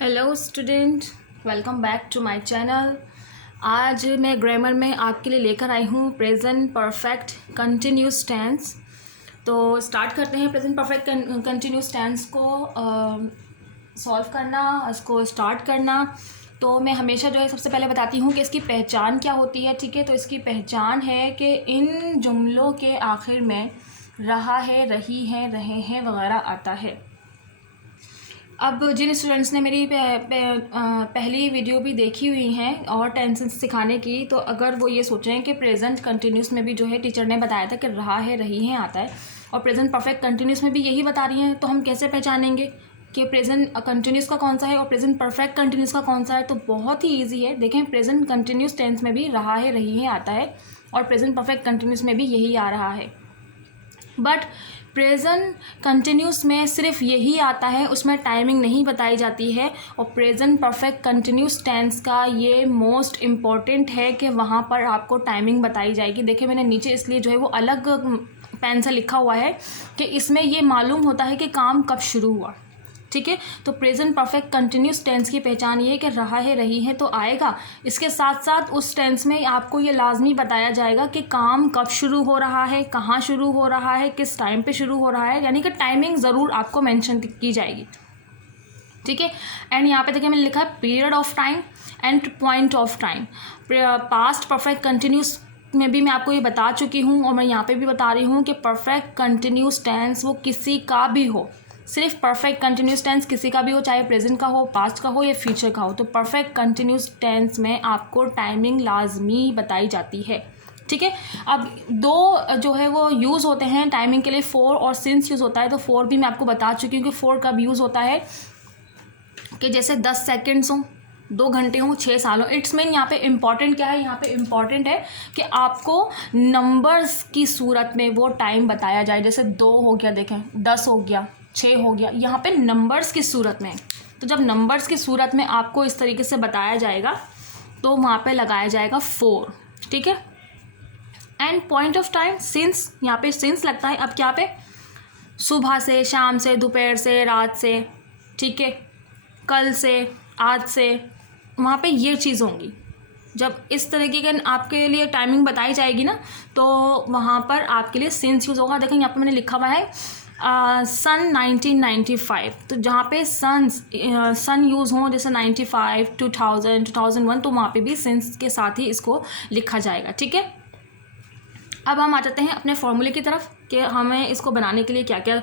Hello student, welcome back to my channel. आज मैं grammar में आपके लिए लेकर आई हूँ प्रेजेंट परफेक्ट कंटिन्यूस टेंस। तो स्टार्ट करते हैं प्रेजेंट परफेक्ट कंटिन्यूस टेंस को सॉल्व करना, इसको स्टार्ट करना। तो मैं हमेशा जो है सबसे पहले बताती हूँ कि इसकी पहचान क्या होती है। ठीक है, तो इसकी पहचान है कि इन जुमलों के आखिर में रहा है, रही है, रहे हैं वगैरह आता है। अब जिन स्टूडेंट्स ने मेरी पहली वीडियो भी देखी हुई हैं और टेंसेस सिखाने की, तो अगर वो ये सोचें कि प्रेजेंट कंटिन्यूस में भी जो है टीचर ने बताया था कि रहा है, रही है आता है, और प्रेजेंट परफेक्ट कंटिन्यूस में भी यही बता रही हैं, तो हम कैसे पहचानेंगे कि प्रेजेंट कंटिन्यूस का कौन सा है और प्रेजेंट परफेक्ट कंटिन्यूस का कौन सा है। तो बहुत ही ईजी है। देखें, प्रेजेंट कंटिन्यूस टेंस में भी रहा है, रही है आता है, और प्रेजेंट परफेक्ट कंटिन्यूस में भी यही आ रहा है। बट प्रेजेंट कंटिन्यूस में सिर्फ यही आता है, उसमें टाइमिंग नहीं बताई जाती है। और प्रेजेंट परफेक्ट कंटिन्यूस टेंस का ये मोस्ट इम्पॉर्टेंट है कि वहाँ पर आपको टाइमिंग बताई जाएगी। देखिए, मैंने नीचे इसलिए जो है वो अलग पेन से लिखा हुआ है कि इसमें ये मालूम होता है कि काम कब शुरू हुआ। ठीक है, तो प्रेजेंट परफेक्ट कंटिन्यूस टेंस की पहचान ये है कि रहा है, रही है तो आएगा। इसके साथ साथ उस टेंस में आपको ये लाजमी बताया जाएगा कि काम कब शुरू हो रहा है, कहाँ शुरू हो रहा है, किस टाइम पे शुरू हो रहा है, यानी कि टाइमिंग ज़रूर आपको मेंशन की जाएगी। ठीक है, एंड यहाँ पे देखिए मैंने लिखा है period of time and point of time. Past perfect continuous में भी मैं आपको ये बता चुकी हूँ, और मैं यहाँ पे भी बता रही हूँ कि परफेक्ट कंटिन्यूस टेंस वो किसी का भी हो, सिर्फ परफेक्ट कंटिन्यूस टेंस किसी का भी हो, चाहे प्रेजेंट का हो, पास्ट का हो या फ्यूचर का हो, तो परफेक्ट कंटिन्यूस टेंस में आपको टाइमिंग लाजमी बताई जाती है। ठीक है, अब दो जो है वो यूज़ होते हैं टाइमिंग के लिए, फोर और सिंस यूज़ होता है। तो फोर भी मैं आपको बता चुकी हूँ कि फोर कब यूज़ होता है, कि जैसे 10 सेकेंड्स हों, 2 घंटे हों, 6 साल हों। इट्स मीन यहाँ पे इम्पॉर्टेंट क्या है, यहाँ पे इम्पॉर्टेंट है कि आपको नंबर्स की सूरत में वो टाइम बताया जाए। जैसे 2 हो गया, देखें 10 हो गया, 6 हो गया, यहाँ पे नंबर्स की सूरत में। तो जब नंबर्स की सूरत में आपको इस तरीके से बताया जाएगा तो वहाँ पे लगाया जाएगा 4। ठीक है, and point of time since, यहाँ पे सिंस लगता है। अब क्या पे, सुबह से, शाम से, दोपहर से, रात से, ठीक है, कल से, आज से, वहाँ पे ये चीज़ होंगी। जब इस तरीके के आपके लिए टाइमिंग बताई जाएगी ना, तो वहाँ पर आपके लिए सिंस यूज़ होगा। देखें यहाँ पे मैंने लिखा हुआ है सन 1995। तो जहाँ पे सन यूज़ हों, जैसे 95, 2000, 2001, तो वहाँ पे भी सिंस के साथ ही इसको लिखा जाएगा। ठीक है, अब हम आ जाते हैं अपने फॉर्मूले की तरफ कि हमें इसको बनाने के लिए क्या क्या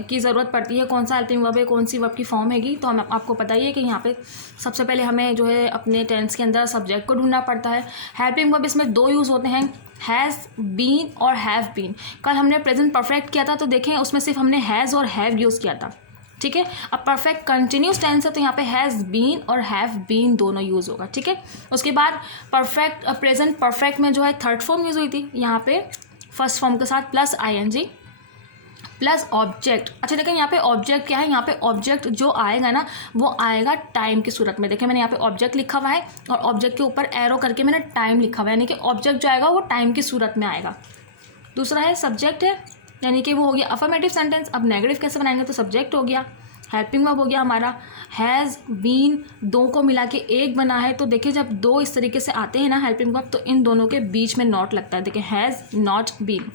की ज़रूरत पड़ती है, कौन सा हेल्पिंग वर्ब है, कौन सी वर्ब की फॉर्म हैगी। तो हम आपको पता ही है कि यहाँ पे सबसे पहले हमें जो है अपने टेंस के अंदर सब्जेक्ट को ढूंढना पड़ता है। हेल्पिंग वर्ब इसमें 2 यूज़ होते हैं, हैज़ बीन और हैव बीन। कल हमने प्रेजेंट परफेक्ट किया था, तो देखें उसमें सिर्फ हमने हैज़ और हैव यूज़ किया था। ठीक है, अब परफेक्ट कंटिन्यूस टेंस है तो यहाँ पे हैज़ बीन और हैव बीन दोनों यूज़ होगा। ठीक है, उसके बाद परफेक्ट प्रेजेंट परफेक्ट में जो है थर्ड फॉर्म यूज़ हुई थी, यहाँ पे फर्स्ट फॉर्म के साथ प्लस ING प्लस ऑब्जेक्ट। अच्छा देखें यहाँ पे ऑब्जेक्ट क्या है, यहाँ पे ऑब्जेक्ट जो आएगा ना वो आएगा टाइम की सूरत में। देखें मैंने यहाँ पे ऑब्जेक्ट लिखा हुआ है और ऑब्जेक्ट के ऊपर एरो करके मैंने टाइम लिखा हुआ है, यानी कि ऑब्जेक्ट जो आएगा वो टाइम की सूरत में आएगा। दूसरा है सब्जेक्ट है, यानी कि वो हो गया अफर्मेटिव सेंटेंस। अब नेगेटिव कैसे बनाएंगे, तो सब्जेक्ट हो गया, हेल्पिंग वर्ब हो गया हमारा, हैज़ बीन, 2 को मिला के 1 बना है। तो देखिए जब 2 इस तरीके से आते हैं ना हेल्पिंग वर्ब, तो इन दोनों के बीच में नॉट लगता है। देखिए has not been,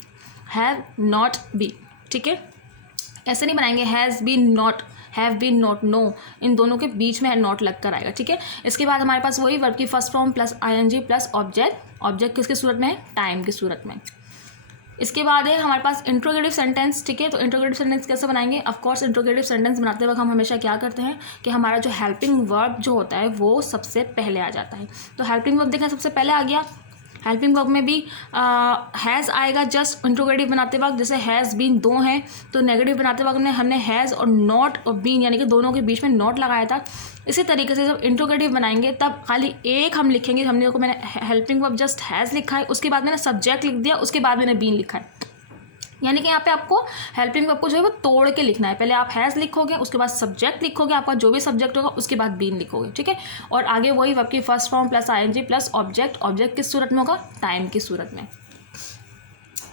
have not been. ठीक है, ऐसे नहीं बनाएंगे has been not, have been not, no, इन दोनों के बीच में नॉट लग कर आएगा। ठीक है, इसके बाद हमारे पास वही वर्ब की first form plus ING plus object. Object किसकी सूरत में है, टाइम की सूरत में। इसके बाद है हमारे पास इंट्रोगेटिव सेंटेंस। ठीक है, तो इंट्रोगेटिव सेंटेंस कैसे बनाएंगे, ऑफ कोर्स इंट्रोगेटिव सेंटेंस बनाते वक्त हम हमेशा क्या करते हैं कि हमारा जो हेल्पिंग वर्ब जो होता है वो सबसे पहले आ जाता है। तो हेल्पिंग वर्ब देखें सबसे पहले आ गया। हेल्पिंग वर्ब में भी हैज़ आएगा जस्ट इंट्रोगेटिव बनाते वक्त। जैसे हैज़ बीन 2 हैं, तो नेगेटिव बनाते वक्त हमने हैज़ और नॉट और बीन यानी कि दोनों के बीच में नॉट लगाया था। इसी तरीके से जब इंट्रोगेटिव बनाएंगे तब खाली एक हम लिखेंगे। हमने देखो मैंने हेल्पिंग वर्ब जस्ट हैज़ लिखा है, उसके बाद मैंने सब्जेक्ट लिख दिया, उसके बाद मैंने बीन लिखा है। यानी कि यहाँ पे आपको हेल्पिंग वर्ब को जो है वो तोड़ के लिखना है। पहले आप हैज़ लिखोगे, उसके बाद सब्जेक्ट लिखोगे, आपका जो भी सब्जेक्ट होगा, उसके बाद बीन लिखोगे। ठीक है, और आगे वही वर्ब की first form plus ING plus object. Object किस सूरत में होगा, टाइम की सूरत में।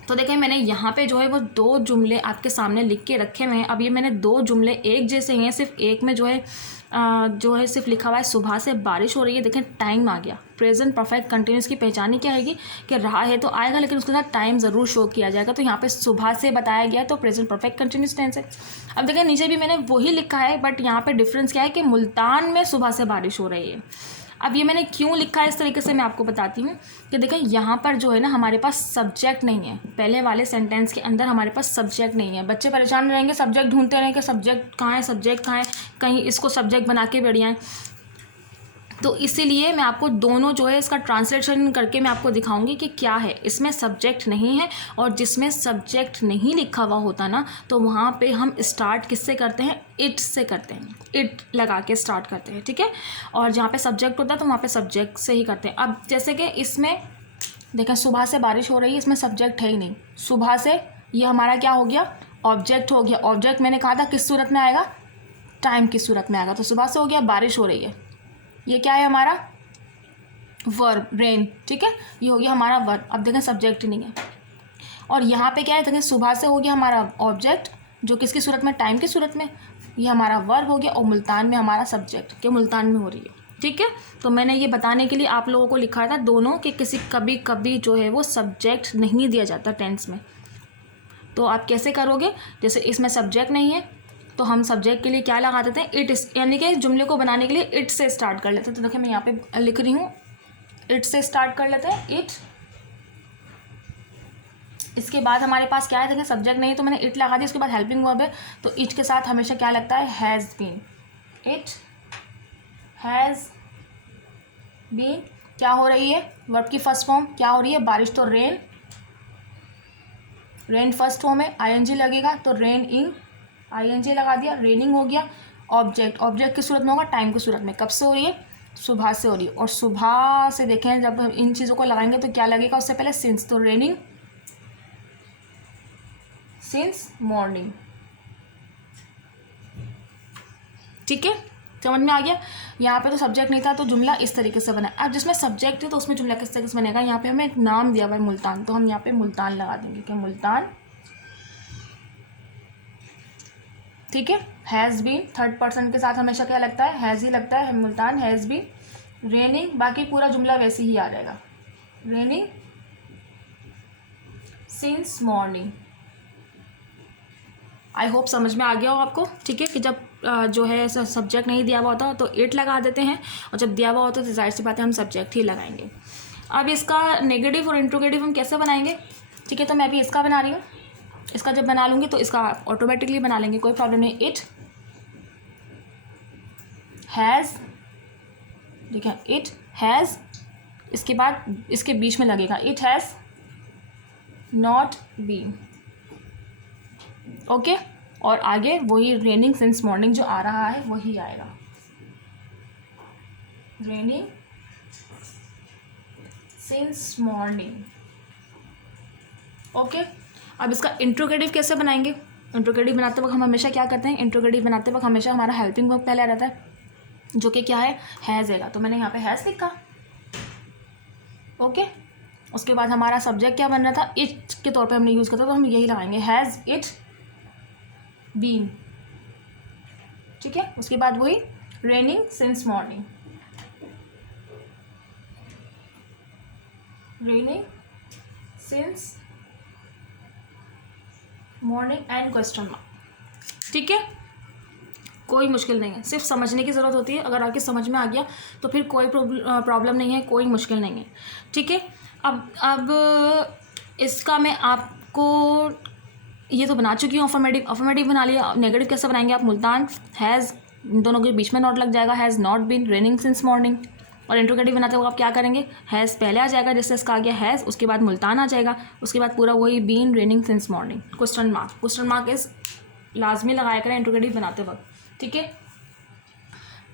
तो देखें मैंने यहाँ पे जो है वो 2 जुमले आपके सामने लिख के रखे हुए हैं। अब ये मैंने 2 जुमले एक जैसे हैं, सिर्फ एक में जो है सिर्फ लिखा हुआ है सुबह से बारिश हो रही है। देखें टाइम आ गया। प्रेजेंट परफेक्ट कंटिन्यूस की पहचान क्या है कि रहा है तो आएगा, लेकिन उसके साथ टाइम ज़रूर शो किया जाएगा। तो यहाँ पे सुबह से बताया गया तो प्रेजेंट परफेक्ट कंटिन्यूस टेंस है। अब देखें नीचे भी मैंने वही लिखा है, बट यहाँ पे डिफरेंस क्या है कि मुल्तान में सुबह से बारिश हो रही है। अब ये मैंने क्यों लिखा है इस तरीके से मैं आपको बताती हूँ कि देखें यहाँ पर जो है ना हमारे पास सब्जेक्ट नहीं है। पहले वाले सेंटेंस के अंदर हमारे पास सब्जेक्ट नहीं है। बच्चे परेशान रहेंगे, सब्जेक्ट ढूंढते रहेंगे, सब्जेक्ट कहाँ है, सब्जेक्ट कहाँ है, कहीं इसको सब्जेक्ट बना के बढ़िया है। तो इसीलिए मैं आपको दोनों जो है इसका ट्रांसलेशन करके मैं आपको दिखाऊंगी कि क्या है। इसमें सब्जेक्ट नहीं है, और जिसमें सब्जेक्ट नहीं लिखा हुआ होता ना तो वहाँ पे हम स्टार्ट किससे करते हैं, इट से करते हैं। इट लगा के स्टार्ट करते हैं, ठीक है। और जहाँ पे सब्जेक्ट होता है तो वहाँ पे सब्जेक्ट से ही करते हैं। अब जैसे कि इसमें देखें सुबह से बारिश हो रही है, इसमें सब्जेक्ट है ही नहीं। सुबह से ये हमारा क्या हो गया, ऑब्जेक्ट हो गया। ऑब्जेक्ट मैंने कहा था किस सूरत में आएगा, टाइम की सूरत में आएगा। तो सुबह से हो गया, बारिश हो रही है, ये क्या है हमारा वर्ब, रेन, ठीक है। ये हो गया हमारा वर्ब। अब देखें सब्जेक्ट नहीं है। और यहाँ पे क्या है, देखें सुबह से हो गया हमारा ऑब्जेक्ट, जो किसकी सूरत में, टाइम की सूरत में। ये हमारा वर्ब हो गया, और मुल्तान में हमारा सब्जेक्ट के मुल्तान में हो रही है, ठीक है। तो मैंने ये बताने के लिए आप लोगों को लिखा था दोनों कि किसी कभी कभी जो है वो सब्जेक्ट नहीं दिया जाता टेंस में। तो आप कैसे करोगे, जैसे इसमें सब्जेक्ट नहीं है तो हम सब्जेक्ट के लिए क्या लगा देते हैं, इट, यानी कि जुमले को बनाने के लिए इट से स्टार्ट कर लेते हैं। तो देखिए मैं यहाँ पे लिख रही हूँ, इट से स्टार्ट कर लेते हैं, इट। इसके बाद हमारे पास क्या है, देखिए सब्जेक्ट नहीं है तो मैंने इट लगा दिया। उसके बाद हेल्पिंग वर्ब है, तो इट के साथ हमेशा क्या लगता है, has been. It has been क्या हो रही है, वर्ब की फर्स्ट फॉर्म क्या हो रही है, बारिश। तो रेन, रेन फर्स्ट फॉर्म है, आईएनजी लगेगा तो रेन इन, आईएनजी लगा दिया, रेनिंग हो गया। ऑब्जेक्ट, ऑब्जेक्ट की सूरत में होगा, टाइम की सूरत में। कब से हो रही है, सुबह से हो रही है। और सुबह से देखें जब हम इन चीज़ों को लगाएंगे तो क्या लगेगा, उससे पहले सिंस, तो रेनिंग सिंस मॉर्निंग, ठीक है। समझ में आ गया। यहाँ पे तो सब्जेक्ट नहीं था तो जुमला इस तरीके से बना। अब जिसमें सब्जेक्ट है तो उसमें जुमला किस तरीके से बनेगा, यहाँ पे हमें एक नाम दिया हुआ है मुल्तान, तो हम यहाँ पे मुल्तान लगा देंगे कि मुल्तान, ठीक है। हैज़ बीन थर्ड पर्सन के साथ हमेशा क्या लगता है, हैज़ ही लगता है, मुल्तान हैज़ बीन। रेनिंग, बाकी पूरा जुमला वैसे ही आ जाएगा, raining since morning. I hope समझ में आ गया हो आपको, ठीक है। कि जब जो है सब्जेक्ट नहीं दिया हुआ होता तो इट लगा देते हैं, और जब दिया हुआ होता तो जाहिर सी बात है हम सब्जेक्ट ही लगाएंगे। अब इसका नेगेटिव और इंट्रोगेटिव हम कैसे बनाएंगे, ठीक है। तो मैं अभी इसका बना रही हूँ, इसका जब बना लूँगी तो इसका ऑटोमेटिकली बना लेंगे, कोई प्रॉब्लम नहीं। इट हैज़, देखिए इट हैज़, इसके बाद इसके बीच में लगेगा it has not been, okay. और आगे वही रेनिंग सिंस मॉर्निंग जो आ रहा है वही आएगा, रेनिंग सिंस मॉर्निंग, ओके। अब इसका इंट्रोगेटिव कैसे बनाएंगे, इंट्रोगेटिव बनाते वक्त हम हमेशा क्या करते हैं, इंट्रोगेटिव बनाते वक्त हमेशा हमारा हेल्पिंग वर्ब पहले रहता है, जो कि क्या है, हैज़ है। तो मैंने यहाँ पे हैज़ लिखा, ओके। उसके बाद हमारा सब्जेक्ट क्या बन रहा था, इट के तौर पे हमने यूज़ करता, तो हम यही लगाएंगे, हैज़ इट बीन, ठीक है। उसके बाद वही raining since morning, raining since morning and question mark, ठीक है। कोई मुश्किल नहीं है, सिर्फ समझने की ज़रूरत होती है। अगर आपके समझ में आ गया तो फिर कोई प्रॉब्लम नहीं है, कोई मुश्किल नहीं है, ठीक है। अब इसका मैं आपको ये तो बना चुकी हूँ, अफर्मेटिव, अफर्मेटिव बना लिया। नेगेटिव कैसे बनाएंगे आप, मुल्तान हैज़, इन दोनों के बीच में नॉट लग जाएगा, has not been, raining since morning. और इंट्रोगेटिव बनाते हुए आप क्या करेंगे, हैज़ पहले आ जाएगा, जैसे इसका आ गया हैज़, उसके बाद मुल्तान आ जाएगा, उसके बाद पूरा वही been, raining since morning, question mark. Question mark इस लाजमी लगाया करें इंट्रोगेटिव बनाते वक्त, ठीक है।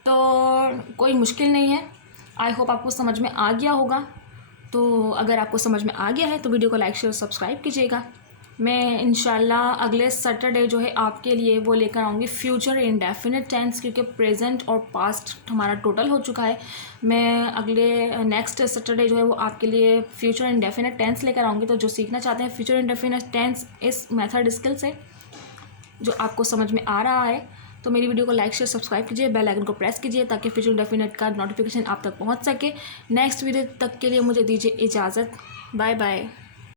तो कोई मुश्किल नहीं है, आई होप आपको समझ में आ गया होगा। तो अगर आपको समझ में आ गया है तो वीडियो को लाइक शेयर सब्सक्राइब कीजिएगा, मैं इंशाल्लाह अगले सैटरडे जो है आपके लिए वो लेकर आऊँगी फ्यूचर इंडेफिनिट टेंस, क्योंकि प्रेजेंट और पास्ट हमारा टोटल हो चुका है। मैं अगले नेक्स्ट सैटरडे जो है वो आपके लिए फ्यूचर इंडेफिनिट टेंस लेकर आऊँगी। तो जो सीखना चाहते हैं फ्यूचर इंडेफिनिट टेंस इस मेथड स्किल से जो आपको समझ में आ रहा है, तो मेरी वीडियो को लाइक शेयर सब्सक्राइब कीजिए, बेल आइकन को प्रेस कीजिए ताकि फ्यूचर इंडेफिनिट का नोटिफिकेशन आप तक पहुंच सके। नेक्स्ट वीडियो तक के लिए मुझे दीजिए इजाज़त। Bye bye.